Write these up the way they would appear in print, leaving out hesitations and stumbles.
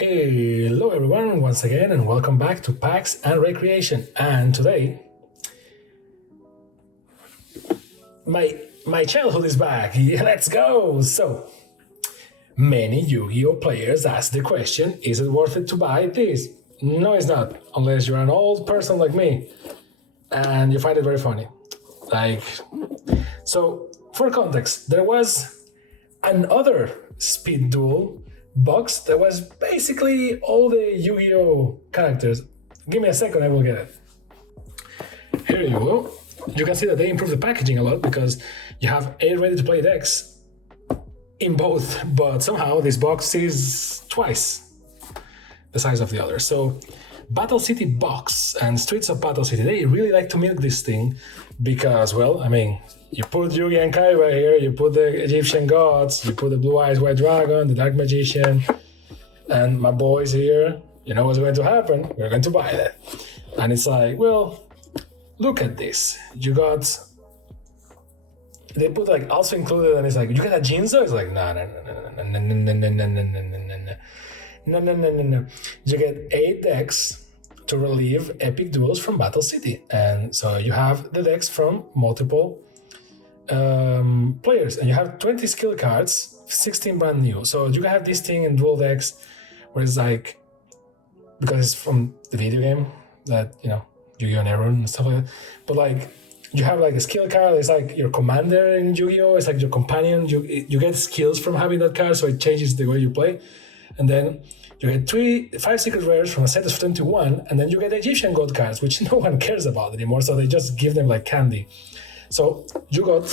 Hello everyone, once again, and welcome back to Packs and Recreation. And today, my childhood is back. Yeah, let's go! So, many Yu-Gi-Oh players ask the question, is it worth it to buy this? No, it's not, unless you're an old person like me, and you find it very funny. So, for context, there was another speed duel box that was basically all the Yu-Gi-Oh characters. Give me a second, I will get it. Here you go. You can see that they improved the packaging a lot because you have 8 ready-to-play decks in both, but somehow this box is twice the size of the other. So Battle City Box and Streets of Battle City, they really like to milk this thing because, well, I mean, you put Yugi and Kaiba here, you put the Egyptian gods, you put the Blue Eyes White Dragon, the Dark Magician, and my boys here, you know what's going to happen, we're going to buy that. And it's like, well, look at this. You got, they put like also included, and it's like, you got a Jinzo? It's like, no. You get 8 decks to relieve epic duels from Battle City. And so you have the decks from multiple players, and you have 20 skill cards, 16 brand new. So you can have this thing in dual decks where it's like, because it's from the video game that, you know, Yu-Gi-Oh! And everyone and stuff like that. But like, you have like a skill card, it's like your commander in Yu-Gi-Oh! It's like your companion. You get skills from having that card, so it changes the way you play. And then you get 5 secret rares from a set of 21, and then you get Egyptian god cards, which no one cares about anymore, so they just give them like candy. So you got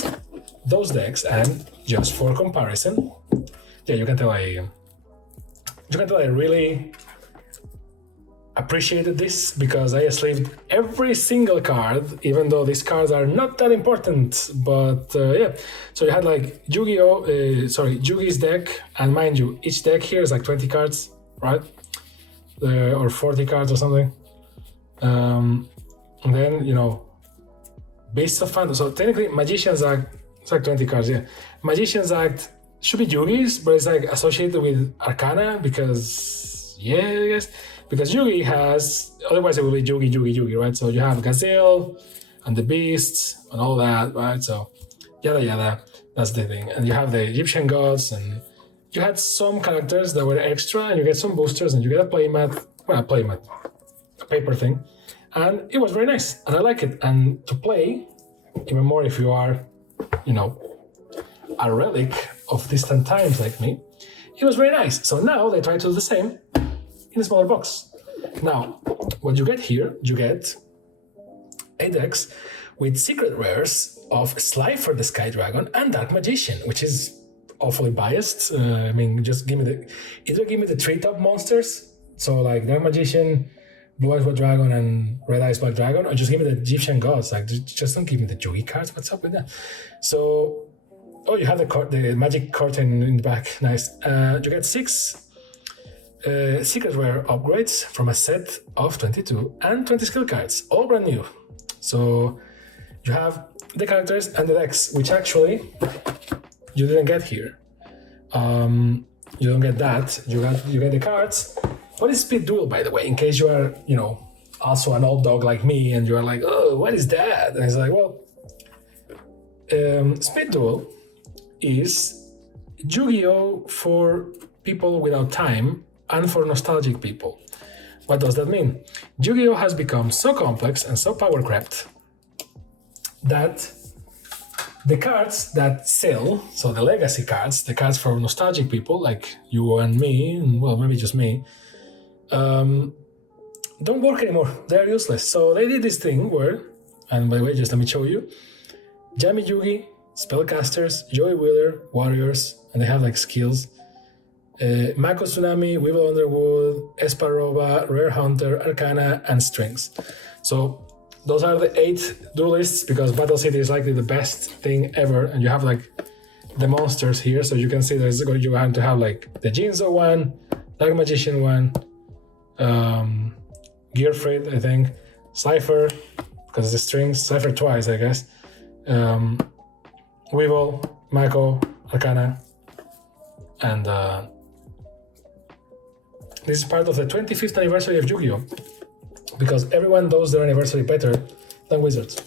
those decks, and just for comparison, yeah, you can tell I really appreciated this because I sleeved every single card, even though these cards are not that important. But yeah, so you had like Yugi's deck, and mind you, each deck here is like 20 cards, right? Or 40 cards or something. And then, you know, Beasts of Phantom. So technically, Magician's Act, it's like 20 cards, yeah. Magician's Act should be Yugi's, but it's like associated with Arcana because, yeah, I guess. Because Yugi has, otherwise it will be Yugi, right? So you have Gazelle and the Beasts and all that, right? So yada, that's the thing. And you have the Egyptian gods, and you had some characters that were extra, and you get some boosters, and you get a paper thing. And it was very nice, and I like it. And to play, even more if you are, you know, a relic of distant times like me, it was very nice. So now they try to do the same in a smaller box. Now, what you get here, you get 8 decks with secret rares of Slifer the Sky Dragon and Dark Magician, which is awfully biased. I mean, just either give me the 3 top monsters, so like Dark Magician, Blue Eyes White Dragon, and Red Eyes Black Dragon, or just give me the Egyptian gods. Like, just don't give me the Yugi cards. What's up with that? So, oh, you have the magic curtain in the back. Nice. You get 6 secret rare upgrades from a set of 22 and 20 skill cards, all brand new. So you have the characters and the decks, which actually you didn't get here. You don't get that. You get the cards. What is Speed Duel, by the way? In case you are, you know, also an old dog like me, and you are like, oh, what is that? And it's like, well, Speed Duel is Yu-Gi-Oh! For people without time and for nostalgic people. What does that mean? Yu-Gi-Oh! Has become so complex and so power-crept that the cards that sell, so the legacy cards, the cards for nostalgic people like you and me, and well, maybe just me, don't work anymore. They're useless. So they did this thing where, and by the way, just let me show you, Jammy Yugi, Spellcasters, Joey Wheeler, Warriors, and they have like skills. Mako Tsunami, Weevil Underwood, Esparoba, Rare Hunter, Arcana, and Strings. So those are the 8 duelists, because Battle City is likely the best thing ever, and you have like the monsters here, so you can see there's going to have like the Jinzo one, Dark Magician one, Gearfried, I think, Slifer, because the strings, Slifer twice, I guess, Weevil, Mako, Arcana, and This is part of the 25th anniversary of YuGiOh, because everyone does their anniversary better than Wizards.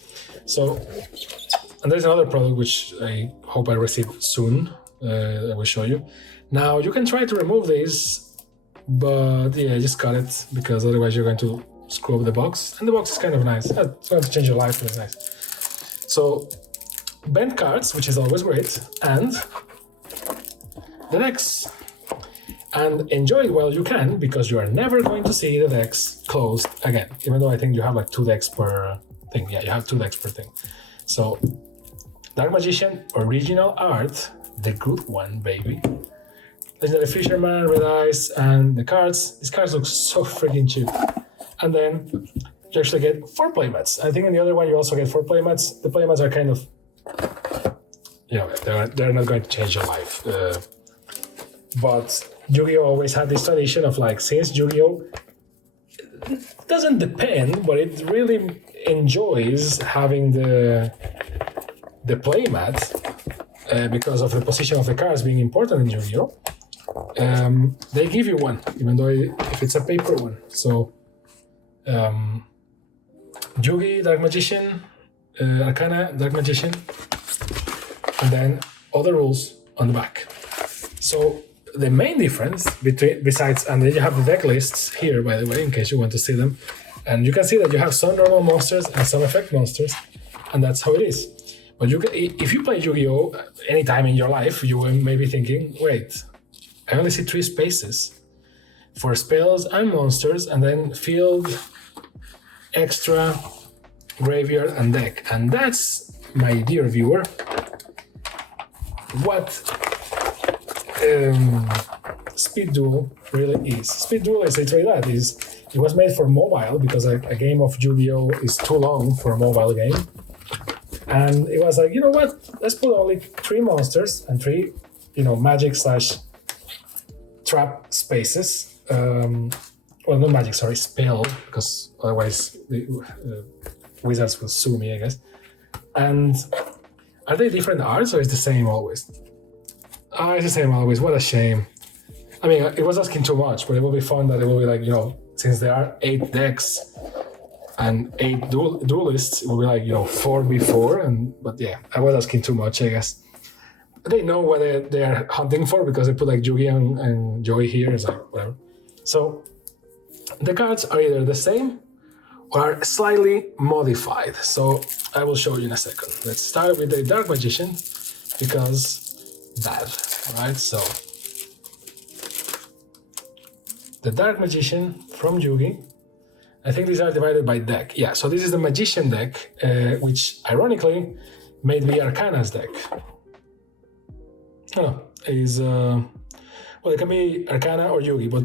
So, and there's another product which I hope I receive soon. I will show you. Now you can try to remove this, but yeah, just cut it, because otherwise you're going to screw up the box. And the box is kind of nice. It's going to change your life, but it's nice. So, bent cards, which is always great, and the decks. And enjoy it while you can, because you are never going to see the decks closed again. Even though I think you have like 2 decks per thing. Yeah, you have 2 decks per thing. So, Dark Magician, original art, the good one, baby. Legendary Fisherman, Red Eyes, and the cards. These cards look so freaking cheap. And then you actually get 4 playmats. I think in the other one you also get 4 playmats. The playmats are kind of, you know, they're not going to change your life. But YuGiOh always had this tradition of like, since YuGiOh doesn't depend, but it really enjoys having the playmat because of the position of the cards being important in YuGiOh. They give you one, even though if it's a paper one. So, Yugi, Dark Magician, Arcana, Dark Magician, and then other rules on the back. So, the main difference besides, and then you have the deck lists here, by the way, in case you want to see them. And you can see that you have some normal monsters and some effect monsters, and that's how it is. But you can, if you play YuGiOh anytime in your life, you will maybe thinking, wait, I only see 3 spaces for spells and monsters, and then field, extra, graveyard, and deck. And that's, my dear viewer, what Speed Duel really is. Speed Duel is literally that. It was made for mobile, because a game of YuGiOh is too long for a mobile game. And it was like, you know what? Let's put only 3 monsters and 3, magic / trap spaces. Well, not magic, sorry, spell, because otherwise the wizards will sue me, I guess. And are they different arts, or is the same always? It's the same always. What a shame. I mean, it was asking too much, but it will be fun that it will be like, since there are 8 decks and 8 duelists, it will be like, 4v4. But yeah, I was asking too much, I guess. They know what they're hunting for, because they put like Yugi and Joey here. It's like, whatever. So the cards are either the same or are slightly modified. So I will show you in a second. Let's start with the Dark Magician, because that, right? So the Dark Magician from Yugi. I think these are divided by deck. Yeah, so this is the Magician deck, which ironically made me Arcana's deck. Is well, it can be Arcana or Yugi, but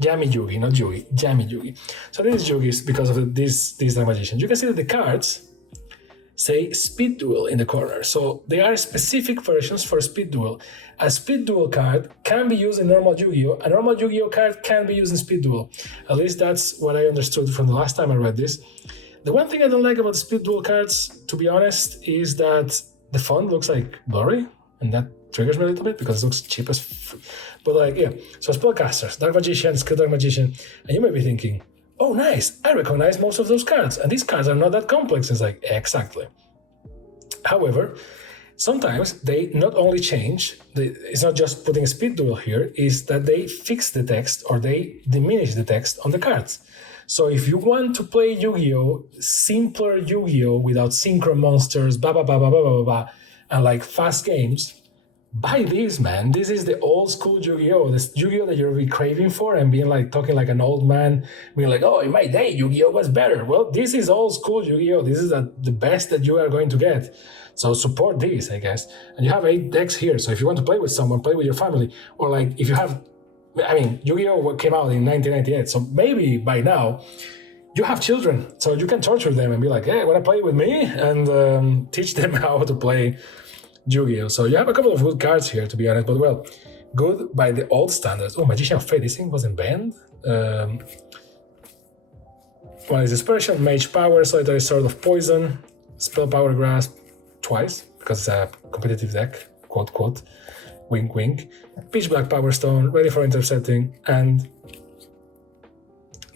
Jammy Yugi, not Yugi, Jammy Yugi. So this is Yugi's because of these Dark Magicians. You can see that the cards say Speed Duel in the corner. So there are specific versions for Speed Duel. A Speed Duel card can be used in normal YuGiOh. A normal YuGiOh card can be used in Speed Duel. At least that's what I understood from the last time I read this. The one thing I don't like about Speed Duel cards, to be honest, is that the font looks like blurry, and that triggers me a little bit because it looks cheap as but like, yeah. So Spellcasters, Dark Magician, Skill Dark Magician, and you may be thinking, oh, nice, I recognize most of those cards, and these cards are not that complex. It's like, exactly. However, sometimes they not only change, it's not just putting a Speed Duel here, is that they fix the text or they diminish the text on the cards. So if you want to play YuGiOh, simpler YuGiOh without synchro monsters, and like fast games, buy these, man. This is the old school YuGiOh, this YuGiOh that you'll be craving for and being like talking like an old man, being like, oh, in my day, YuGiOh was better. Well, this is old school YuGiOh. This is the best that you are going to get. So support these, I guess. And you have 8 decks here. So if you want to play with someone, play with your family. Or like if you have, YuGiOh came out in 1998. So maybe by now you have children. So you can torture them and be like, hey, want to play with me? And teach them how to play YuGiOh. So you have a couple of good cards here, to be honest, but well, good by the old standards. Oh, Magician of Fate, this thing wasn't banned. One is Dispersion, Mage Power, Solitary Sword of Poison, Spell Power Grasp twice, because it's a competitive deck, quote, quote, wink, wink. Pitch Black Power Stone, ready for intercepting, and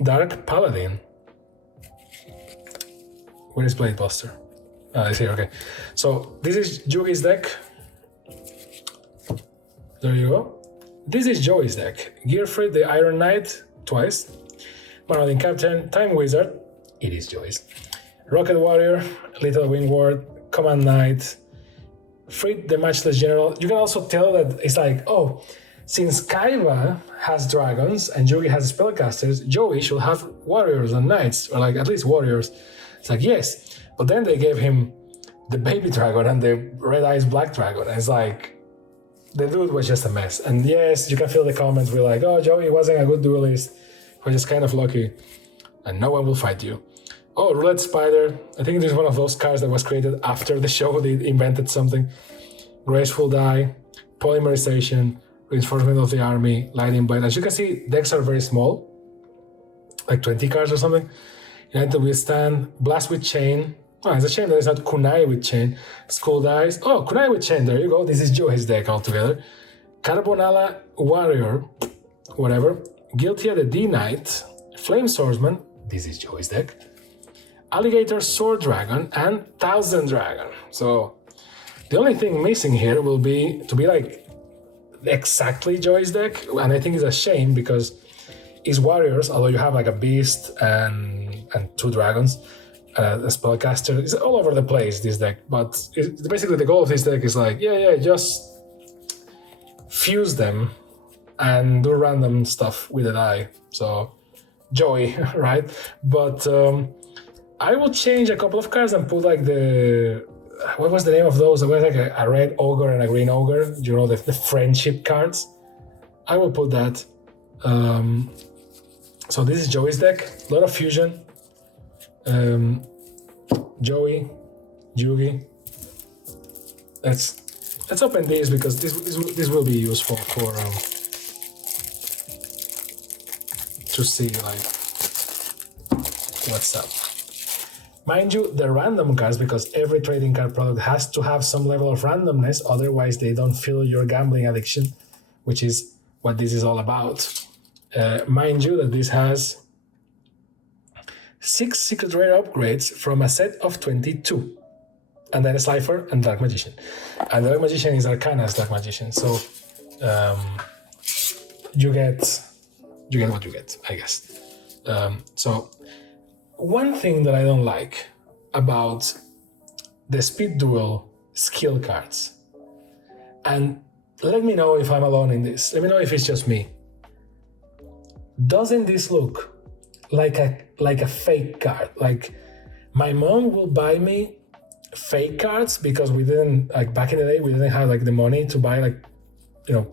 Dark Paladin. Where is Blade Buster? It's here, okay. So this is YuGiOh's deck. There you go. This is Joey's deck. Gearfried, the Iron Knight, twice. Marauding Captain, Time Wizard, it is Joey's. Rocket Warrior, Little Wing Ward, Command Knight, Fried, the Matchless General. You can also tell that it's like, oh, since Kaiba has dragons and YuGiOh has spellcasters, Joey should have warriors and knights, or like at least warriors. It's like, yes. But then they gave him the baby dragon and the Red Eyes Black Dragon. And it's like, the dude was just a mess. And yes, you can feel the comments were like, oh, Joey wasn't a good duelist. We're just kind of lucky. And no one will fight you. Oh, Roulette Spider. I think it is one of those cards that was created after the show. They invented something. Graceful Die, Polymerization, Reinforcement of the Army, Lightning Blade. As you can see, decks are very small, like 20 cards or something. United to Withstand, Blast with Chain. Oh, it's a shame that it's not Kunai with Chain. Skull Dice. Oh, Kunai with Chain, there you go. This is Joey's deck altogether. Carbonala Warrior, whatever. Guiltia the D-Knight, Flame Swordsman. This is Joey's deck. Alligator Sword Dragon and Thousand Dragon. So the only thing missing here will be to be like exactly Joey's deck, and I think it's a shame because it's warriors, although you have like a beast and two dragons, a spellcaster. It's all over the place, this deck, but basically the goal of this deck is like, just fuse them and do random stuff with a die. So Joey, right? But I will change a couple of cards and put like what was the name of those? There was like a red ogre and a green ogre. You know, the friendship cards. I will put that. So this is Joey's deck. A lot of fusion. Joey, YuGiOh. Let's open these because this will be useful for to see like what's up. Mind you, the random cards, because every trading card product has to have some level of randomness, otherwise they don't fill your gambling addiction, which is what this is all about. Mind you that this has 6 secret rare upgrades from a set of 22. And then a Slifer and Dark Magician. And the Dark Magician is Arcana's Dark Magician, so you get what you get, I guess. So one thing that I don't like about the Speed Duel skill cards, and let me know if I'm alone in this, let me know if it's just me. Doesn't this look like a fake card? Like, my mom will buy me fake cards because we didn't, like back in the day, we didn't have like the money to buy like, you know,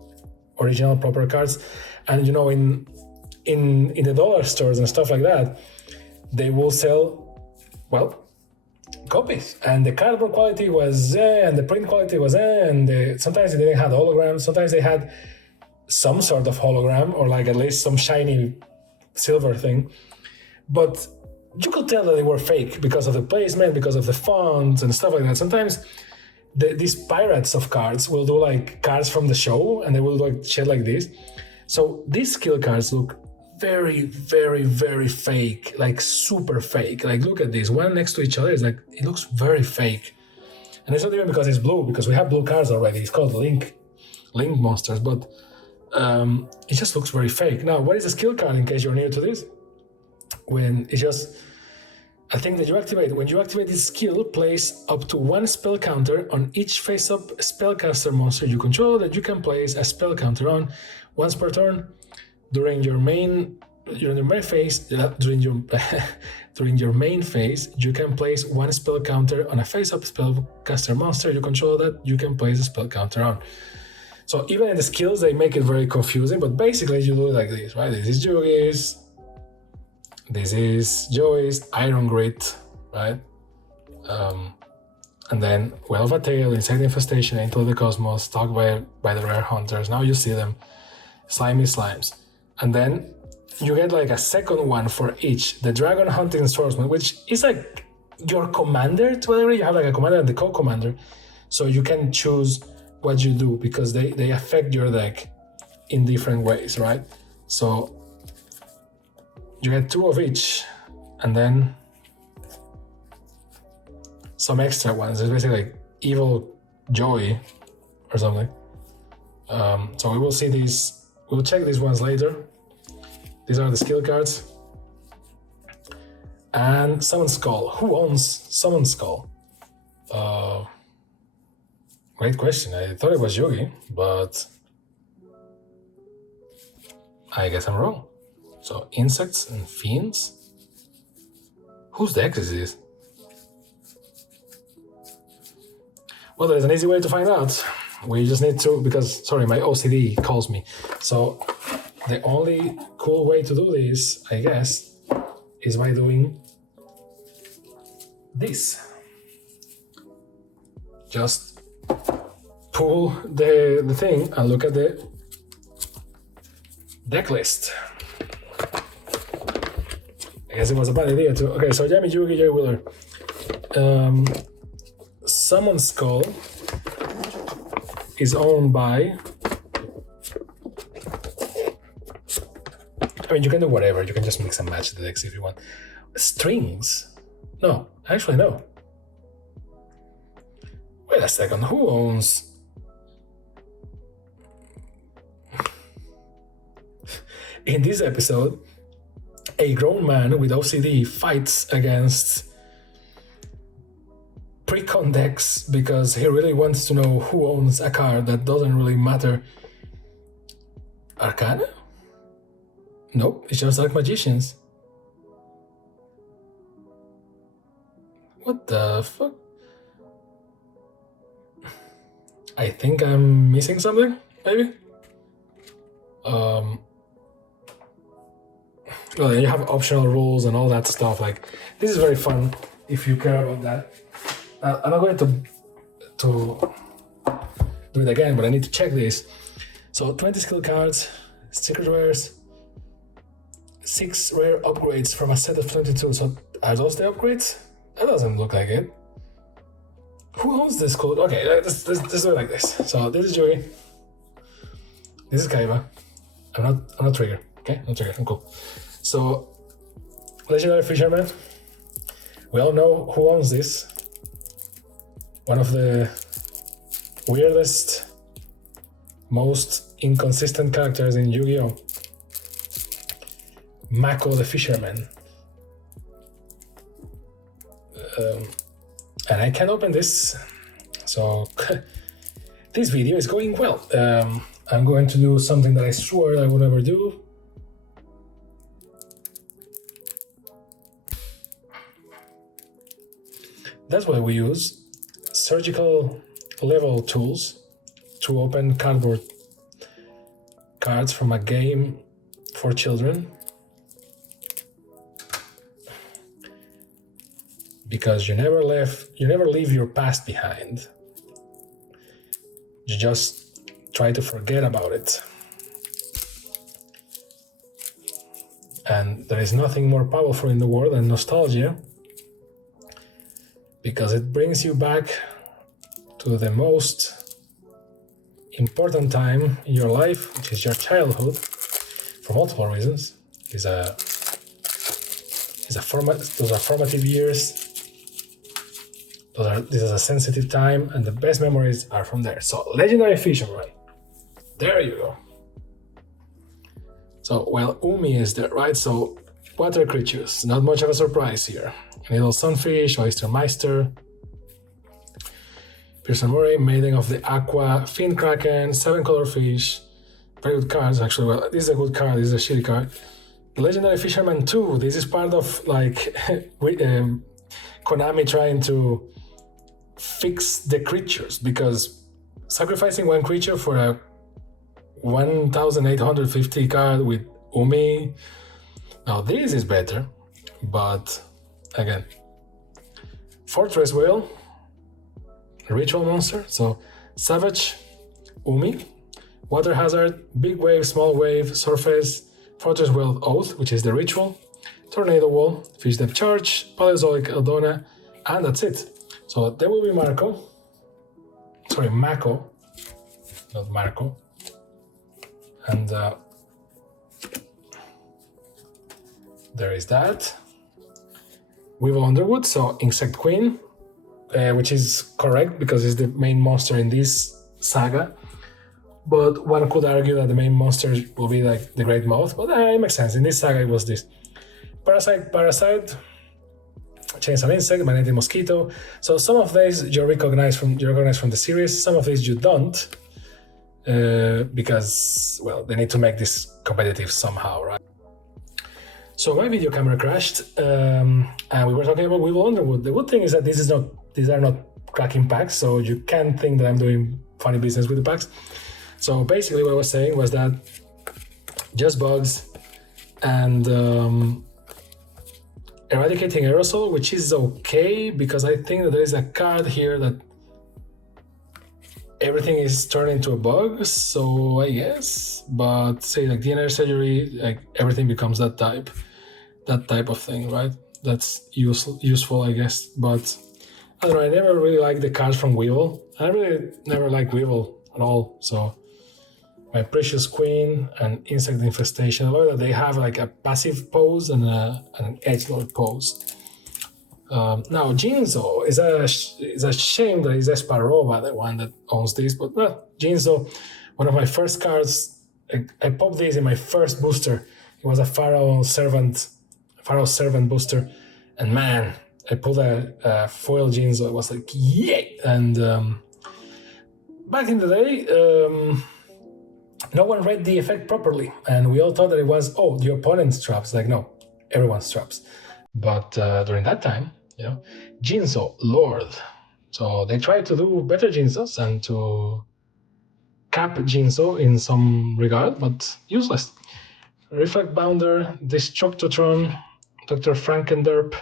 original proper cards. And you know, in the dollar stores and stuff like that, they will sell, well, copies, and the cardboard quality was and the print quality was and sometimes they didn't have holograms, sometimes they had some sort of hologram or like at least some shiny silver thing, but you could tell that they were fake because of the placement, because of the fonts and stuff like that. Sometimes these pirates of cards will do like cards from the show and they will do like shit like this. So these skill cards look very, very, very fake, like super fake. Like, look at this, one next to each other. It's like, it looks very fake. And it's not even because it's blue, because we have blue cards already. It's called Link Monsters, but it just looks very fake. Now, what is a skill card in case you're new to this? When it's just a thing that you activate. When you activate this skill, place up to 1 spell counter on each face-up spellcaster monster you control that you can place a spell counter on once per turn. During your main phase, you can place 1 spell counter on a face-up spellcaster monster you control that you can place a spell counter on. So even in the skills, they make it very confusing, but basically you do it like this, right? This is YuGiOh's, this is Joey's, Iron Grit, right? And then Well of a Tale, Insect Infestation, Into the Cosmos, Stalked by the Rare Hunters. Now you see them, Slimy Slimes. And then you get like a second one for each, the Dragon Hunting Swordsman, which is like your commander to a degree. You have like a commander and the co-commander, so you can choose what you do because they affect your deck in different ways, right? So you get 2 of each, and then some extra ones. It's basically like evil joy or something. So we will see these. We'll check these ones later. These are the skill cards. And Summon Skull. Who owns Summon Skull? Great question. I thought it was Yugi, but I guess I'm wrong. So insects and fiends. Whose deck is this? Well, there's an easy way to find out. We just need to, because, sorry, my OCD calls me. So the only cool way to do this, I guess, is by doing this. Just pull the thing and look at the deck list. I guess it was a bad idea too. Okay, so Yami, Yugi, Jay Wheeler. Summon Skull is owned by... I mean, you can do whatever. You can just mix and match the decks if you want. Strings? No, actually no. Wait a second, who owns... In this episode, a grown man with OCD fights against pre-con decks because he really wants to know who owns a card that doesn't really matter. Arcana? Nope, it's just like magicians. What the fuck? I think I'm missing something, maybe? Well, you have optional rules and all that stuff. Like, this is very fun if you care about that. I'm not going to do it again, but I need to check this. So 20 skill cards, secret rares, 6 rare upgrades from a set of 22. So are those the upgrades? That doesn't look like it. Who owns this code? Okay, let's do it like this. So this is Yugi. This is Kaiba. I'm not Trigger. Okay, I'm Trigger. I'm cool. So Legendary Fisherman. We all know who owns this. One of the weirdest, most inconsistent characters in YuGiOh. Mako the Fisherman. And I can open this, so this video is going well. I'm going to do something that I swore I would never do. That's why we use surgical level tools to open cardboard cards from a game for children. Because you never leave your past behind. You just try to forget about it. And there is nothing more powerful in the world than nostalgia, because it brings you back to the most important time in your life, which is your childhood, for multiple reasons. Those are formative years. This is a sensitive time, and the best memories are from there. So, Legendary Fisherman. There you go. So, well, Umi is there, right? So, water creatures. Not much of a surprise here. A little sunfish, oyster meister, Pearson Murray, Maiden of the Aqua, Fin Kraken, 7-color fish. Very good cards, actually. Well, this is a good card. This is a shitty card. Legendary Fisherman 2. This is part of, like, Konami trying to fix the creatures, because sacrificing one creature for a 1850 card with Umi, now this is better, but again, Fortress Whale, Ritual Monster, so Savage, Umi, Water Hazard, Big Wave, Small Wave, Surface, Fortress Whale Oath, which is the ritual, Tornado Wall, Fish Depth Charge, Paleozoic Eldona, and that's it. So there will be Mako, not Marco. And there is that. YuGiOh Underwood, so Insect Queen, which is correct because it's the main monster in this saga. But one could argue that the main monster will be like the Great Moth, but it makes sense. In this saga, it was this. Parasite, Chains and Insect, Magnetic Mosquito. So some of these you recognize from the series, some of these you don't, because, well, they need to make this competitive somehow, right? So my video camera crashed, and we were talking about YuGiOh Underwood. The good thing is that these are not cracking packs, so you can't think that I'm doing funny business with the packs. So basically what I was saying was that just bugs and eradicating aerosol, which is okay because I think that there is a card here that everything is turned into a bug, so I guess. But say like DNA surgery, like everything becomes that type of thing, right? That's useful, I guess. But I don't know, I never really liked the cards from YuGiOh. I really never liked YuGiOh at all. So my Precious Queen and Insect Infestation, I love that they have like a passive pose and an edgelord pose. Now YuGiOh is a shame that it's Esparova, the one that owns this, but well, YuGiOh, one of my first cards, I popped this in my first booster. It was a Pharaoh Servant booster, and man, I pulled a foil YuGiOh. It was like, yay! And back in the day, no one read the effect properly, and we all thought that it was, oh, the opponent's traps. Like, no, everyone's traps. But during that time, YuGiOh, Lord. So they tried to do better YuGiOhs and to cap YuGiOh in some regard, but useless. Reflect Bounder, Destructotron, Dr. Frankenderp,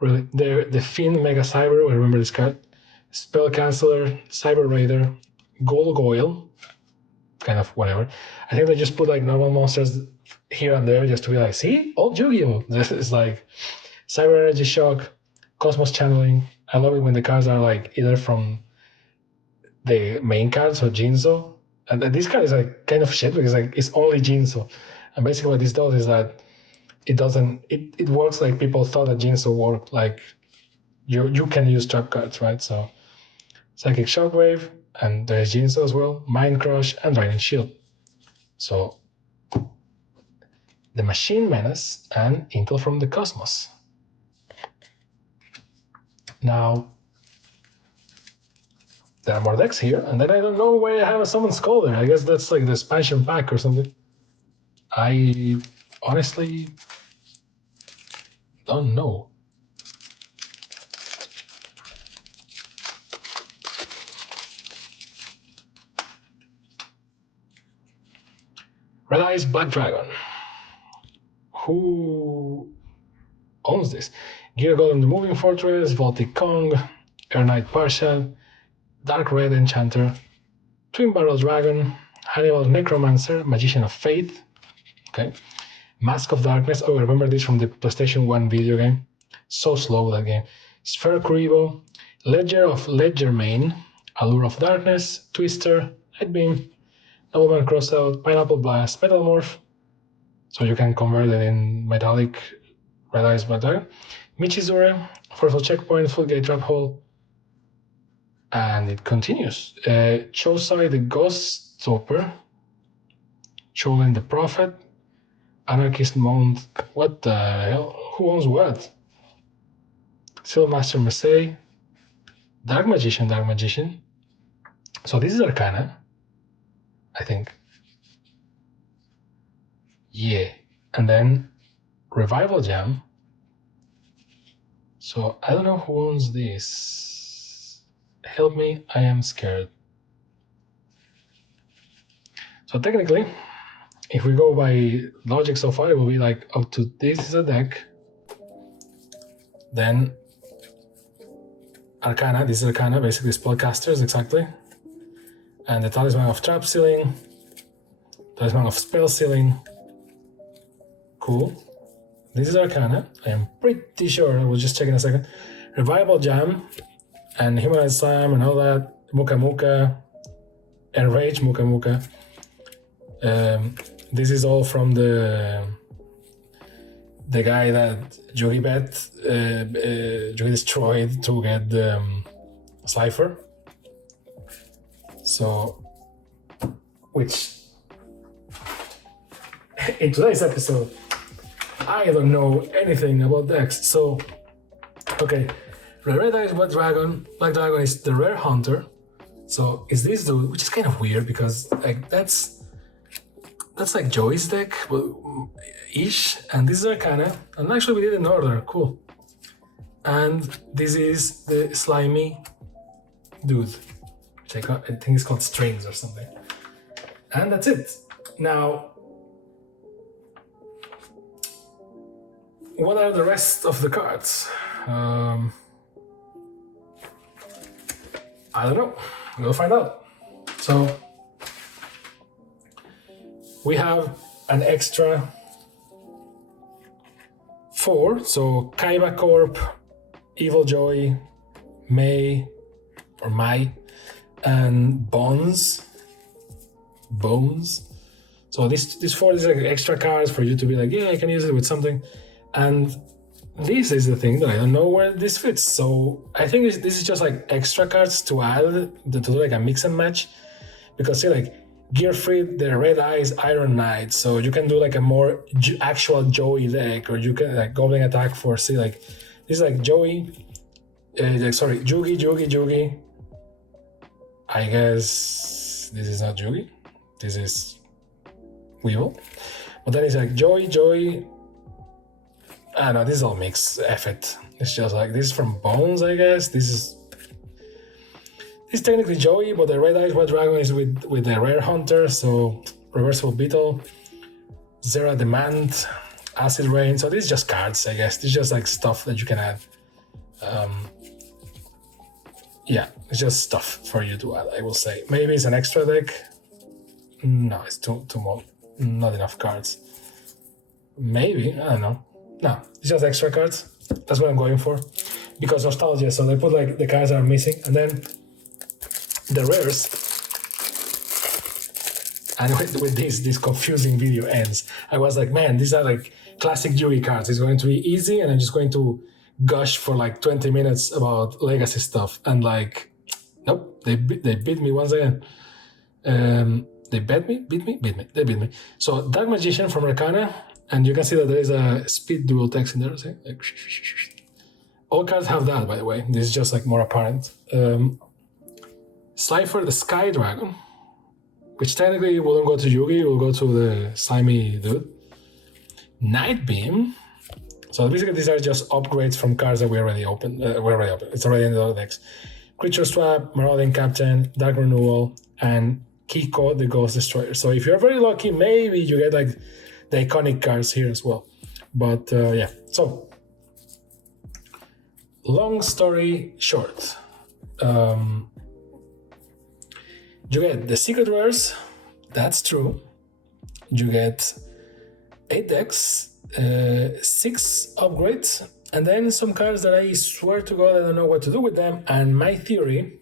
really, the Fiend Mega Cyber, I remember this card, Spell Canceller, Cyber Raider, Golgoyle, kind of whatever. I think they just put like normal monsters here and there just to be like, see, old YuGiOh. This is like Cyber Energy Shock, Cosmos Channeling. I love it when the cards are like either from the main cards or YuGiOh. And this card is like kind of shit because like it's only YuGiOh. And basically what this does is that it works like people thought that YuGiOh worked. Like you can use trap cards, right? So Psychic Shockwave, and there's YuGiOh as well, Mind Crush, and Draining Shield. So the Machine Menace and Intel from the Cosmos. Now there are more decks here, and then I don't know why I have a Summon Skull there. I guess that's like the expansion pack or something. I honestly don't know. Red Eyes Black Dragon. Who owns this? Gear Golem the Moving Fortress, Voltic Kong, Air Knight Parsha, Dark Red Enchanter, Twin Barrel Dragon, Hannibal Necromancer, Magician of Fate, okay, Mask of Darkness. Oh, I remember this from the PlayStation 1 video game. So slow, that game. Sphere Kuribo, Ledger of Ledgermane, Allure of Darkness, Twister, Headbeam, Nobleman Crossout, Pineapple Blast, Metal Morph, so you can convert it in metallic Red Eyes Black Dragon, Michizure, Forceful Checkpoint, Full Gate Trap Hole, and it continues. Chosai the Ghost Stopper, Cholin the Prophet, Anarchist Mount, what the hell? Who owns what? Silmaster Messiah, Dark Magician. So this is Arcana, I think. Yeah. And then Revival Jam. So I don't know who owns this. Help me, I am scared. So technically, if we go by logic so far, it will be like up to this is a deck. Then Arcana, this is Arcana, basically Spellcasters, exactly. And the Talisman of Trap Sealing, Talisman of Spell Sealing. Cool. This is Arcana. I am pretty sure. I will just check in a second. Revival Jam and Humanized Slam and all that. Muka, Enrage Muka. This is all from the the guy that Yugi Yugi destroyed to get the Slifer. So, which in today's episode, I don't know anything about Dex. So, okay, Red Eyes Black Dragon is the rare hunter. So it's this dude, which is kind of weird because like that's like Joey's deck, ish, and this is Arcana, and actually we did an order, cool. And this is the slimy dude, which I think it's called Strings or something. And that's it. Now, what are the rest of the cards? I don't know. We'll find out. So we have an extra 4. So Kaiba Corp, Evil Joy, Mai, and Bones. So this 4 is like extra cards for you to be like, yeah, I can use it with something. And this is the thing that I don't know where this fits. So I think this is just like extra cards to add to do like a mix and match. Because see, like Gearfried, the Red Eyes, Iron Knight. So you can do like a more actual Joey deck, or you can like Goblin Attack for see like this is like Joey. Yugi. I guess this is not Yugi. This is Weevil. But then it's like Joey. I don't know, this is all mixed. F it. It's just like, this is from Bones, I guess. This is technically Joey, but the Red Eyes White Dragon is with the Rare Hunter, so Reversible Beetle, Zera Demand, Acid Rain. So this is just cards, I guess. This is just like stuff that you can add. Yeah, it's just stuff for you to add, I will say. Maybe it's an extra deck. No, it's too more. Not enough cards. Maybe, I don't know. No, it's just extra cards. That's what I'm going for. Because nostalgia, so they put like the cards that are missing, and then the rares. And with this confusing video ends. I was like, man, these are like classic Yugi cards. It's going to be easy, and I'm just going to gush for like 20 minutes about legacy stuff. And like, nope, they beat me once again. They beat me. So Dark Magician from Arcana. And you can see that there is a speed duel text in there. See? Like, all cards have that, by the way. This is just like more apparent. Slifer, the Sky Dragon, which technically wouldn't go to Yugi, it will go to the slimy dude. Night Beam. So basically, these are just upgrades from cards that we already opened. It's already in the other decks. Creature Swap, Marauding Captain, Dark Renewal, and Kiko, the Ghost Destroyer. So if you're very lucky, maybe you get like the iconic cards here as well. But yeah, so long story short, you get the secret rares, that's true. You get 8 decks, 6 upgrades, and then some cards that I swear to God I don't know what to do with them. And my theory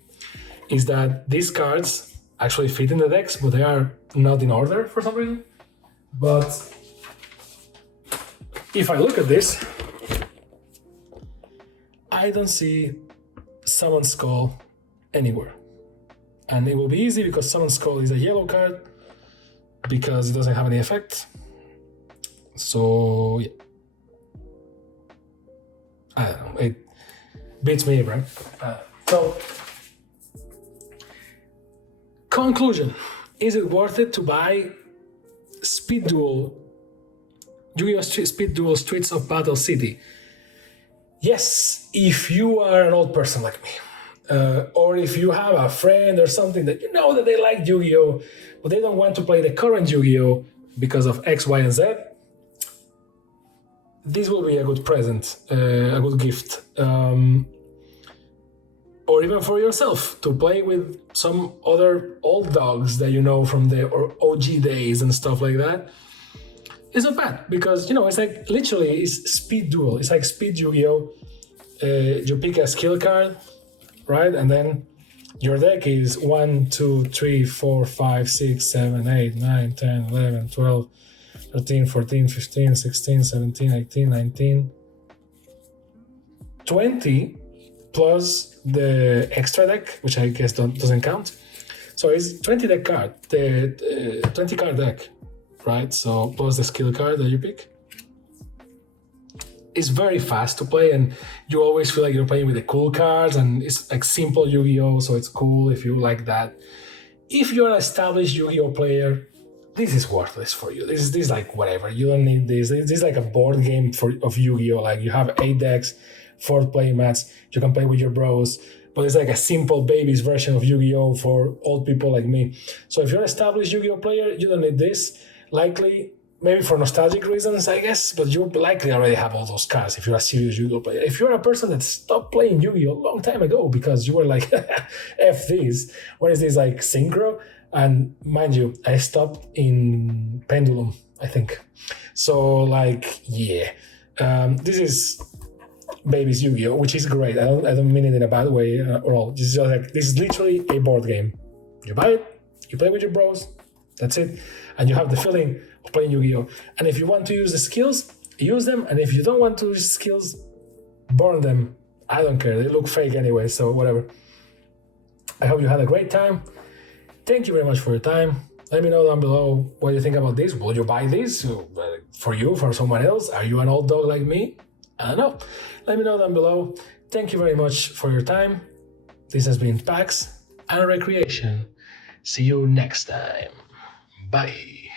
is that these cards actually fit in the decks, but they are not in order for some reason. But if I look at this, I don't see Summon Skull anywhere. And it will be easy because Summon Skull is a yellow card because it doesn't have any effect. So, yeah. I don't know. It beats me, right? So, conclusion. Is it worth it to buy Speed Duel, YuGiOh Speed Duel Streets of Battle City? Yes, if you are an old person like me. Or if you have a friend or something that you know that they like YuGiOh, but they don't want to play the current YuGiOh because of X, Y, and Z, this will be a good present, a good gift. Or even for yourself, to play with some other old dogs that you know from the OG days and stuff like that. It's not bad, because, you know, it's like, literally, it's Speed Duel. It's like Speed YuGiOh. You pick a skill card, right? And then your deck is 1, 2, 3, 4, 5, 6, 7, 8, 9, 10, 11, 12, 13, 14, 15, 16, 17, 18, 19, 20 plus the extra deck, which I guess doesn't count. So it's 20 deck card, the 20 card deck, right? So plus the skill card that you pick. It's very fast to play, and you always feel like you're playing with the cool cards, and it's like simple Yu-Gi-Oh, so it's cool if you like that. If you're an established Yu-Gi-Oh player, this is worthless for you. This is like whatever. You don't need this. This is like a board game of Yu-Gi-Oh. Like you have 8 decks, 4 playing mats. You can play with your bros, but it's like a simple baby's version of Yu-Gi-Oh for old people like me. So if you're an established Yu-Gi-Oh player, you don't need this. Likely, maybe for nostalgic reasons, I guess, but you likely already have all those cards if you're a serious Yu-Gi-Oh player. If you're a person that stopped playing Yu-Gi-Oh a long time ago because you were like, F this, what is this, like Synchro? And mind you, I stopped in Pendulum, I think. So like, yeah, this is baby's Yu-Gi-Oh, which is great. I don't mean it in a bad way at all. This is literally a board game. You buy it, you play with your bros, that's it, and you have the feeling of playing Yu-Gi-Oh. And if you want to use the skills, use them, and if you don't want to use skills, burn them. I don't care. They look fake anyway, so whatever. I hope you had a great time. Thank you very much for your time. Let me know down below what you think about this. Will you buy this for you, for someone else? Are you an old dog like me? I don't know. Let me know down below. Thank you very much for your time. This has been PAX and Recreation. See you next time. Bye.